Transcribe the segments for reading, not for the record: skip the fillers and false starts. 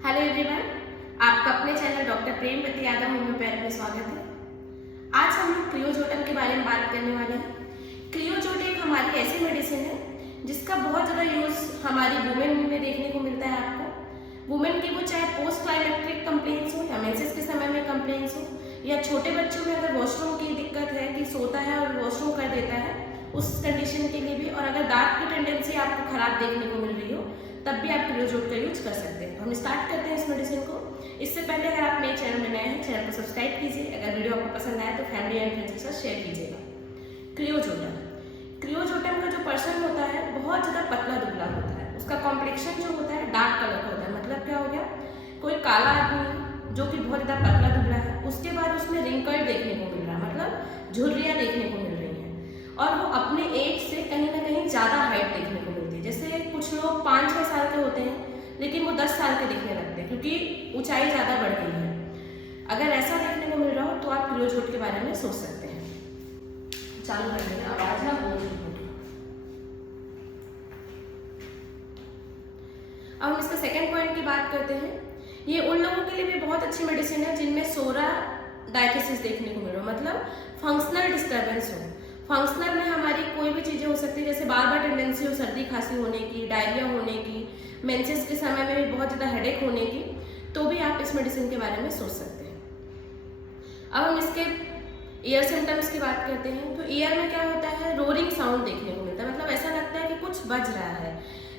Hello everyone, आपका अपने channel doctor Premvati Yadav homeopath में स्वागत है। आज हम लोग क्रियोजोटम के बारे में बात करने वाले हैं। क्रियोजोट एक हमारी ऐसी मेडिसिन है जिसका बहुत ज़्यादा यूज़ हमारी वुमेन में देखने को मिलता है। आपको वुमेन की वो चाहे पोस्ट क्लाइमेक्ट्रिक कंप्लेंट्स हो या मेंसेस के समय में कंप्लेंट्स हो या छोटे बच्चों में अगर वॉशरूम की दिक्कत है कि सोता है और वॉशरूम कर देता है, उस कंडीशन के लिए भी, और अगर दांत की टेंडेंसी आपको खराब देखने को मिल रही हो तब भी आप क्रियोजोट का यूज कर सकते हैं। हम स्टार्ट करते हैं इस मेडिसिन को। इससे पहले अगर आप मेरे चैनल में नए हैं, चैनल को सब्सक्राइब कीजिए। अगर वीडियो आपको पसंद आए तो फैमिली एंड फ्रेंड्स के साथ शेयर कीजिएगा। क्रियोजोटम का जो पर्सन होता है बहुत ज़्यादा पतला दुबला होता है। उसका कॉम्प्लेक्शन जो होता है डार्क कलर का होता है। मतलब क्या हो गया, कोई काला आदमी जो कि बहुत ज़्यादा पतला दुबला है, उसके बाद उसमें रिंकल देखने को मिल रहा है, मतलब झुर्रियाँ देखने को मिल रही हैं, और वो अपने एज से कहीं ना कहीं ज़्यादा हाइट देखने को मिलती है। जैसे कुछ लोग 5-6 साल के होते हैं लेकिन वो 10 साल के दिखने लगते हैं क्योंकि ऊंचाई ज़्यादा बढ़ गई है। अगर ऐसा देखने को मिल रहा हो तो आप क्रियोजोट के बारे में सोच सकते हैं। चालू कर देना, आवाज ना बोल। अब हम इसका सेकेंड पॉइंट की बात करते हैं। ये उन लोगों के लिए भी बहुत अच्छी मेडिसिन है जिनमें सोरा डायथिसिस देखने को मिल रहा हो, मतलब फंक्शनल डिस्टर्बेंस हो। फंक्शनल में हमारी कोई भी चीज़ें हो सकती है, जैसे बार बार टेंडेंसी हो सर्दी खांसी होने की, डायरिया होने की, मेंसेस के समय में भी बहुत ज़्यादा हेडेक होने की, तो भी आप इस मेडिसिन के बारे में सोच सकते हैं। अब हम इसके ईयर सिम्टम्स की बात करते हैं। तो ईयर में क्या होता है, रोरिंग साउंड देखने को मिलता है। मतलब ऐसा लगता है कि कुछ बज रहा है,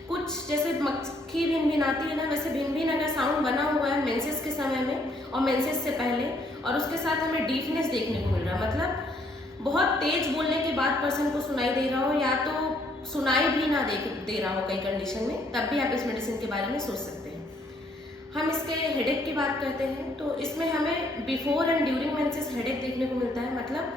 कुछ जैसे मक्खी भिन आती है ना, वैसे भिन अगर साउंड बना हुआ है मेंसेस के समय में और मेंसेस से पहले, और उसके साथ हमें डीपनेस देखने को मिल रहा है। मतलब बहुत तेज बोलने के बाद पर्सन को सुनाई दे रहा हो या तो सुनाई भी ना दे रहा हो कई कंडीशन में, तब भी आप इस मेडिसिन के बारे में सोच सकते हैं। हम इसके हेडेक की बात करते हैं। तो इसमें हमें before and during menses headache देखने को मिलता है। मतलब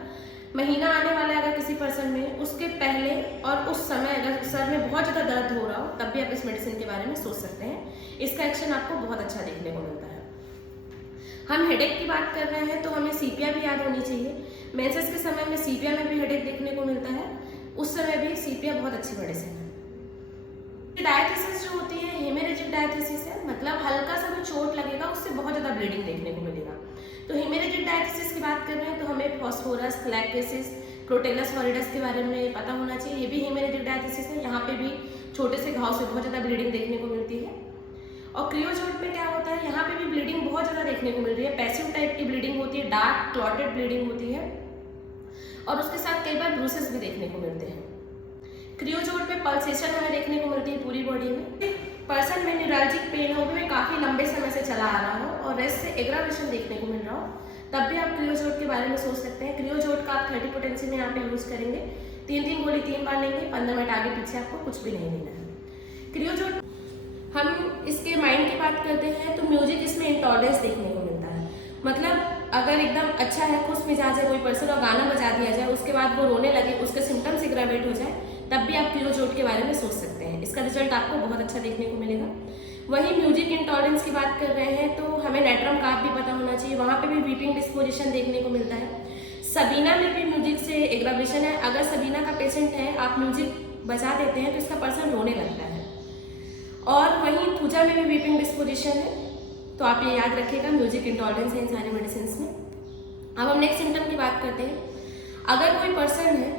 महीना आने वाला है अगर किसी पर्सन में, उसके पहले और उस समय अगर सर में बहुत ज़्यादा दर्द हो रहा हो तब भी आप इस मेडिसिन के बारे में सोच सकते हैं। इसका एक्शन आपको बहुत अच्छा देखने को मिलता है। हम हेडेक की बात कर रहे हैं तो हमें सीपिया भी याद होनी चाहिए। मेंसेस के समय में सीपिया में भी हेडेक देखने को मिलता है, उस समय भी सीपिया बहुत अच्छी मेडिसिन है। डायथिसिस जो होती है हेमरेजिक डायथिसिस है, मतलब हल्का सा भी चोट लगेगा उससे बहुत ज़्यादा ब्लीडिंग देखने को मिलेगा। तो हेमरेजिक डायथिसिस की बात कर रहे हैं तो हमें फॉस्फोरस, फ्लैकेसिस, क्रोटेलस हॉरिडस के बारे में पता होना चाहिए। ये भी हेमरेजिक डायथिसिस है। यहाँ पे भी छोटे से घाव से बहुत ज़्यादा ब्लीडिंग देखने को मिलती है। और क्रियोजोट में क्या होता है, यहाँ पे भी ब्लीडिंग बहुत ज़्यादा देखने को मिल रही है। पैसिव टाइप की ब्लीडिंग होती है, डार्क क्लॉटेड ब्लीडिंग होती है, और उसके साथ कई बार ब्रूसेस भी देखने को मिलते हैं। क्रियोजोट में पल्सेशन हमें देखने को मिलती है पूरी बॉडी में। पर्सन में न्यूरालजिक पेन हो, भी काफ़ी लंबे समय से चला आ रहा हो और रेस्ट से एग्रावेशन देखने को मिल रहा हो, तब भी आप क्रियोजोट के बारे में सोच सकते हैं। क्रियोजोट का आप 30 पोटेंसी में यहाँ पे यूज़ करेंगे। 3 गोली 3 बार लेंगे, 15 मिनट आगे पीछे आपको कुछ भी नहीं लेना है। क्रियोजोट हम इसके माइंड की बात करते हैं तो म्यूजिक इसमें इंटॉलरेंस देखने को मिलता है। मतलब अगर एकदम अच्छा है, खुश मिजाज है कोई पर्सन और गाना बजा दिया जाए, उसके बाद वो रोने लगे, उसके सिम्टम्स एग्रावेट हो जाए, तब भी आप क्रियोजोट के बारे में सोच सकते हैं। इसका रिजल्ट आपको बहुत अच्छा देखने को मिलेगा। वहीं म्यूजिक इंटॉलरेंस की बात कर रहे हैं तो हमें नेट्रम काफ भी पता होना चाहिए। वहाँ पे भी वीपिंग डिस्पोजिशन देखने को मिलता है। सबीना में भी म्यूजिक से एग्रावेशन है। अगर सबीना का पेशेंट है, आप म्यूजिक बजा देते हैं तो इसका पर्सन रोने लगता है। और वहीं थूजा में भी वीपिंग डिस्पोजिशन है, तो आप ये याद रखिएगा, म्यूजिक इंटॉलरेंस है इन सारे मेडिसिन में। अब हम नेक्स्ट सिम्टम की बात करते हैं। अगर कोई पर्सन है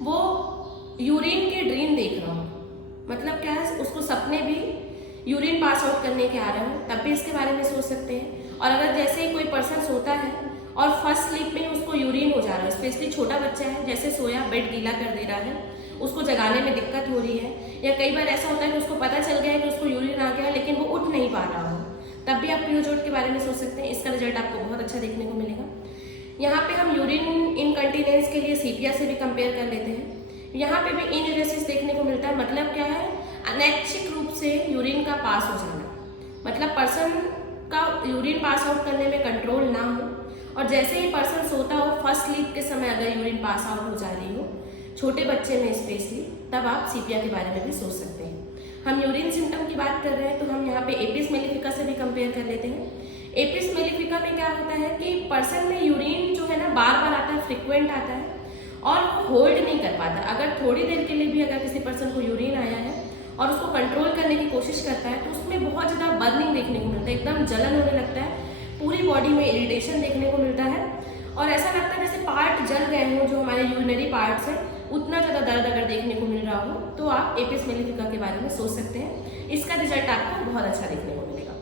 वो यूरिन के ड्रीम देख रहा हो, मतलब क्या है, उसको सपने भी यूरिन पास आउट करने के आ रहे हो, तब भी इसके बारे में सोच सकते हैं। और अगर जैसे ही कोई पर्सन सोता है और फर्स्ट स्लीप में उसको यूरिन हो जा रहा है, स्पेशली छोटा बच्चा है, जैसे सोया बेड गीला कर दे रहा है, उसको जगाने में दिक्कत हो रही है, या कई बार ऐसा होता है कि उसको पता चल गया है कि उसको यूरिन आ गया है लेकिन वो उठ नहीं पा रहा हो, तब भी आप क्रियोजोट के बारे में सोच सकते हैं। इसका रिजल्ट आपको बहुत अच्छा देखने को मिलेगा। यहाँ पे हम यूरिन इनकंटिनेंस के लिए सीपिया से भी कंपेयर कर लेते हैं। यहाँ पे भी इनयूरेसिस देखने को मिलता है। मतलब क्या है, अनैच्छिक रूप से यूरिन का पास हो जाना, मतलब पर्सन का यूरिन पास आउट करने में कंट्रोल ना हो, और जैसे ही पर्सन सोता हो फर्स्ट स्लीप के समय अगर यूरिन पास आउट हो जा रही हो, छोटे बच्चे में स्पेशली, तब आप सीपिया के बारे में भी सोच सकते हैं। हम यूरिन सिम्टम की बात कर रहे हैं तो हम यहाँ पे एपिस मेलिफिका से भी कंपेयर कर लेते हैं। एपिस मेलिफिका में क्या होता है कि पर्सन में यूरिन जो है ना बार बार आता है, फ्रिक्वेंट आता है और होल्ड नहीं कर पाता। अगर थोड़ी देर के लिए भी अगर किसी पर्सन को यूरिन आया है और उसको कंट्रोल करने की कोशिश करता है तो उसमें बहुत ज़्यादा बर्निंग देखने को मिलता है, एकदम जलन होने लगता है, पूरी बॉडी में इरिटेशन देखने को मिलता है और ऐसा लगता है जैसे पार्ट जल गए हों, जो हमारे यूरिनरी पार्ट्स हैं, उतना ज़्यादा दर्द अगर देखने को मिल रहा हो तो आप एपिस मेलिफिका के बारे में सोच सकते हैं। इसका रिजल्ट आपको बहुत अच्छा देखने को मिलेगा।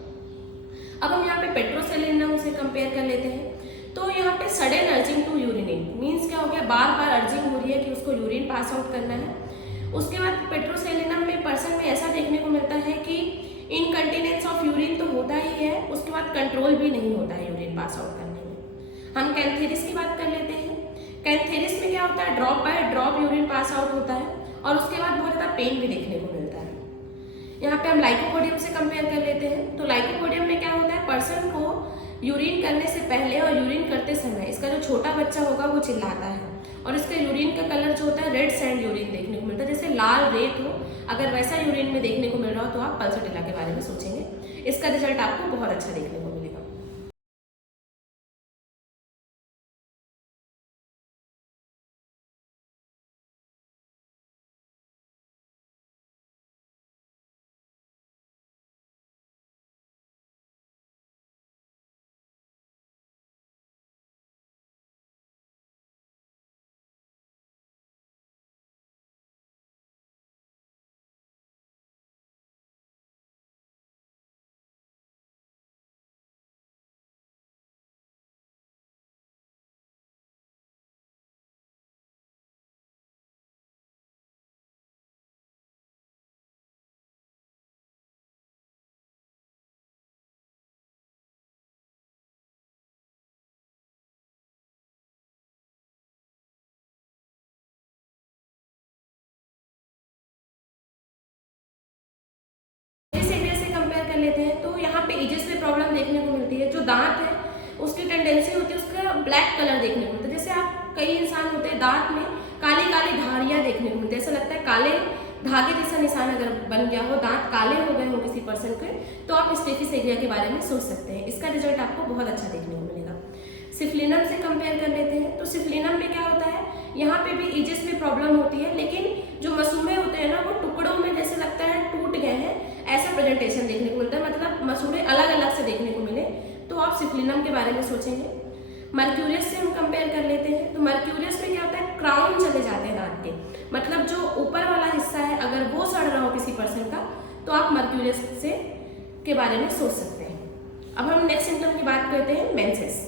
अब हम यहाँ पे पेट्रोसेलिनम से कंपेयर कर लेते हैं। तो यहाँ पे sudden urging to urinate means क्या हो गया, बार बार अर्जिंग हो रही है कि उसको यूरिन पास आउट करना है। उसके बाद पेट्रोसेलिनम में पर्सन में ऐसा देखने को मिलता है कि इनकंटिनेंस ऑफ यूरिन तो होता ही है, उसके बाद कंट्रोल भी नहीं होता है यूरिन पास आउट करने में। हम कैंथेरिस की बात कर लेते हैं। कैंथेरिस में क्या होता है, drop by drop urine pass out होता है और उसके बाद बहुत ज़्यादा पेन भी देखने को मिलता है। यहाँ पे हम लाइकोपोडियम से कंपेयर कर लेते हैं। तो लाइकोपोडियम में क्या होता है, पर्सन को यूरिन करने से पहले और यूरिन करते समय इसका जो छोटा बच्चा होगा वो चिल्लाता है और इसका यूरिन का कलर जो होता है रेड सैंड यूरिन देखने को मिलता है, जैसे लाल रेत हो, अगर वैसा यूरिन में देखने को मिल रहा हो तो आप पल्सोटिला के बारे में सोचेंगे। इसका रिजल्ट आपको बहुत अच्छा देखने को मिलेगा। कर लेते हैं तो यहाँ पे एजेस में प्रॉब्लम देखने को मिलती है। जो दांत है उसकी टेंडेंसी होती है उसका ब्लैक कलर देखने को मिलता है। जैसे आप कई इंसान होते हैं दांत में काली काली धारियां देखने को मिलती है, ऐसा लगता है काले धागे जैसा निशान अगर बन गया हो, दांत काले हो गए हो किसी पर्सन के, तो आप स्टेफिस एरिया के बारे में सोच सकते हैं। इसका रिजल्ट आपको बहुत अच्छा देखने को मिलेगा। सिफलिनम से कंपेयर कर लेते हैं। तो सिफलिनम में क्या होता है, यहाँ पे भी एजेस में प्रॉब्लम होती है, लेकिन जो मसूड़े होते हैं ना वो टुकड़ों में जैसे लगता है टूट गए हैं, ऐसा प्रेजेंटेशन देखने को मिलता है, मतलब मसूड़े अलग अलग से देखने को मिले तो आप सिफलिनम के बारे में सोचेंगे। मर्क्यूरियस से हम कंपेयर कर लेते हैं। तो मर्क्यूरियस में क्या होता है, क्राउन चले जाते हैं दांत के, मतलब जो ऊपर वाला हिस्सा है अगर वो सड़ रहा हो किसी पर्सन का तो आप मर्क्यूरियस से के बारे में सोच सकते हैं। अब हम नेक्स्ट सिम्टम की बात करते हैं, मेंसेस।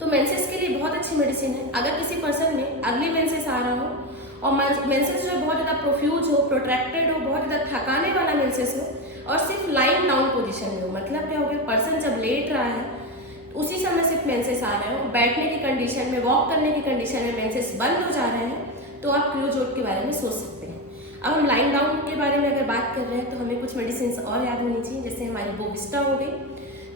तो मेंसेस के लिए बहुत अच्छी मेडिसिन है। अगर किसी पर्सन में अर्ली मेंसेस आ रहा हो और मेंसेस जो है बहुत ज़्यादा प्रोफ्यूज हो, प्रोट्रैक्टेड हो, बहुत ज़्यादा थकाने वाला मेंसेस हो और सिर्फ लाइन डाउन पोजीशन में हो, मतलब क्या हो गया, पर्सन जब लेट रहा है उसी समय सिर्फ मेंसेस आ रहे हो, बैठने की कंडीशन में, वॉक करने की कंडीशन में मेंसेस बंद हो जा रहे हैं, तो आप क्रियोजोट के बारे में सोच सकते हैं। अब हम लाइन डाउन के बारे में अगर बात कर रहे हैं तो हमें कुछ मेडिसिन और याद होनी चाहिए, जैसे हमारी बोविस्टा हो गई।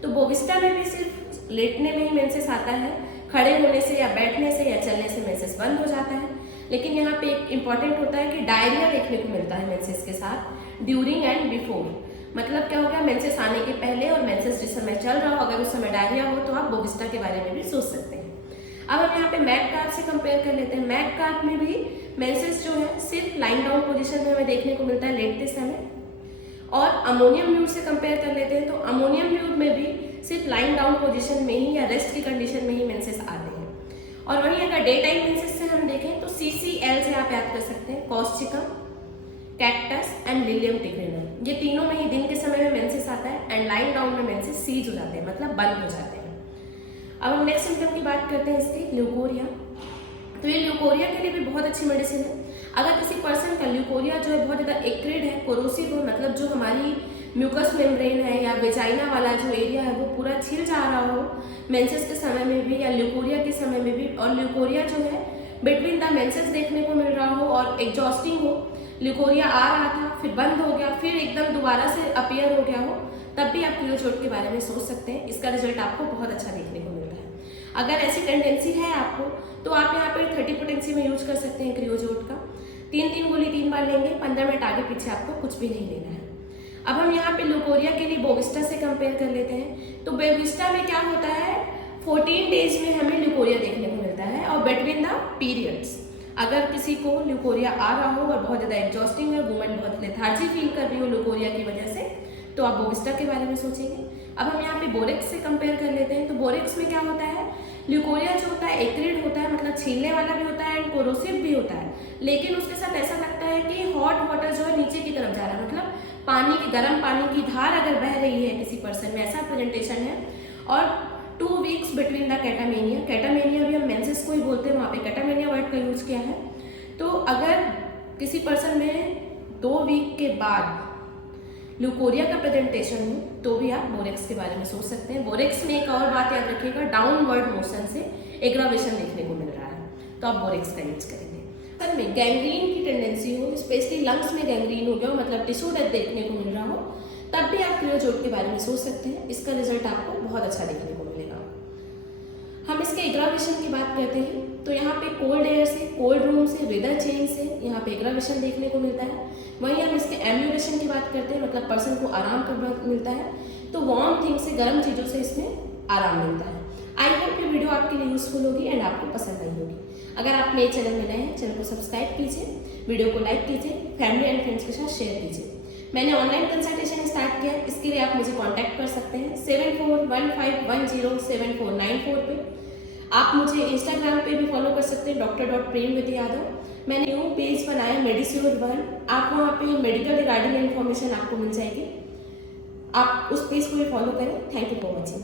तो बोविस्टा में भी सिर्फ लेटने में ही मेंसेस आता है, खड़े होने से या बैठने से या चलने से मेंसेस बंद हो जाता है। लेकिन यहाँ पे एक इम्पॉर्टेंट होता है कि डायरिया देखने को मिलता है मेंसेस के साथ, ड्यूरिंग एंड बिफोर। मतलब क्या हो गया, मेंसेस आने के पहले और मेंसेस जिस समय चल रहा हो, अगर उस समय डायरिया हो तो आप बोविस्टा के बारे में भी सोच सकते हैं। अब हम यहाँ पे मैककार्प से कंपेयर कर लेते हैं। मैककार्प में भी मेंसेस जो है सिर्फ लाइन डाउन पोजीशन में हमें देखने को मिलता है लेटते समय। और अमोनियम म्यूट से कंपेयर कर लेते हैं। तो अमोनियम म्यूट में भी सिर्फ लाइन डाउन पोजीशन में ही या रेस्ट की कंडीशन में ही मेंसेस आते हैं। और वहीं अगर डे टाइम मेंसेस से हम देखें तो CCL से आप याद कर सकते हैं, कॉस्टिकम, कैक्टस एंड लिलियम टिग्रिनम। ये तीनों में ही दिन के समय में मेंसेस आता है एंड लाइन डाउन में मेंसेस सीज हो जाते हैं, मतलब बंद हो जाते हैं। अब हम नेक्स्ट सिम्टम की बात करते हैं इसकी, ल्यूकोरिया। तो ये ल्यूकोरिया के लिए भी बहुत अच्छी मेडिसिन है। अगर किसी पर्सन का ल्यूकोरिया जो है बहुत ज़्यादा एक्रिड है, कोरोसिव हो, मतलब जो हमारी म्यूकस मेम्ब्रेन है या वेजाइना वाला जो एरिया है वो पूरा छिल जा रहा हो मेंसेस के समय में भी या ल्यूकोरिया के समय में भी, और ल्यूकोरिया जो है बिटवीन द मेंसेस देखने को मिल रहा हो और एग्जॉस्टिंग हो, ल्यूकोरिया आ रहा था फिर बंद हो गया फिर एकदम दोबारा से अपीयर हो गया हो, तब भी आप क्रियोजोट के बारे में सोच सकते हैं। इसका रिजल्ट आपको बहुत अच्छा देखने को मिलता है। अगर ऐसी टेंडेंसी है आपको तो आप यहाँ पर 30 पोटेंसी में यूज कर सकते हैं क्रियोजोट का। 3 गोली 3 बार लेंगे, 15 मिनट आगे पीछे आपको कुछ भी नहीं लेना है। अब हम यहाँ पे ल्यूकोरिया के लिए बोविस्टा से कंपेयर कर लेते हैं। तो बोविस्टा में क्या होता है, 14 डेज में हमें ल्यूकोरिया देखने को मिलता है और बिटवीन द पीरियड्स अगर किसी को ल्यूकोरिया आ रहा हो और बहुत ज़्यादा एग्जॉस्टिंग है, वुमन बहुत लेथार्जी फील कर रही हो ल्यूकोरिया की वजह से, तो आप बोविस्टा के बारे में सोचेंगे। अब हम यहाँ पे बोरेक्स से कंपेयर कर लेते हैं। तो बोरेक्स में क्या होता है, ल्यूकोरिया जो होता है एक्रिड होता है, मतलब छीलने वाला भी होता है एंड कोरोसिव भी होता है, लेकिन उसके साथ ऐसा लगता है कि हॉट वाटर जो है नीचे की तरफ जा रहा है, मतलब पानी की, गर्म पानी की धार अगर बह रही है किसी पर्सन में, ऐसा प्रेजेंटेशन है। और 2 वीक्स बिटवीन द कैटामेनिया, कैटामेनिया भी हम मेंसेस को ही बोलते हैं, वहाँ पे कैटामेनिया वर्ड का यूज किया है। तो अगर किसी पर्सन में 2 वीक के बाद ल्यूकोरिया का प्रेजेंटेशन हो तो भी आप बोरेक्स के बारे में सोच सकते हैं। बोरेक्स में एक और बात याद रखिएगा, डाउनवर्ड मोशन से एग्रावेशन देखने को मिल रहा है, तो आप बोरेक्स का यूज करेंगे। असल में गैंग्रीन की टेंडेंसी हो, स्पेशली लंग्स में गैंग्रीन हो गया हो, मतलब टिश्यू डेथ देखने को मिल रहा हो, तब भी आप क्रियोजोट के बारे में सोच सकते हैं। इसका रिजल्ट आपको बहुत अच्छा देखने को मिलेगा। हम इसके एग्रावेशन की बात करते हैं तो यहाँ पे कोल्ड एयर से, कोल्ड रूम से, वेदर चेंज से यहाँ पे एग्रावेशन देखने को मिलता है। वहीं हम इसके एम्यूरेशन की बात करते हैं, मतलब पर्सन को आराम कब मिलता है, तो वार्म थिंग से, गर्म चीज़ों से इसमें आराम मिलता है। आई होप ये वीडियो आपके लिए यूजफुल होगी एंड आपको पसंद आई होगी। अगर आप मेरे चैनल में नए हैं, चैनल को सब्सक्राइब कीजिए, वीडियो को लाइक कीजिए, फैमिली एंड फ्रेंड्स के साथ शेयर कीजिए। मैंने ऑनलाइन कंसल्टेशन स्टार्ट किया है, इसके लिए आप मुझे कांटेक्ट कर सकते हैं 7415107494 पे। आप मुझे इंस्टाग्राम पे भी फॉलो कर सकते हैं, dr.prem_यादव। मैंने न्यू पेज बनाया मेडिस्योर 1, आप वहाँ पे मेडिकल रिगार्डिंग इन्फॉर्मेशन आपको मिल जाएगी, आप उस पेज को भी फॉलो करें। Thank you for watching.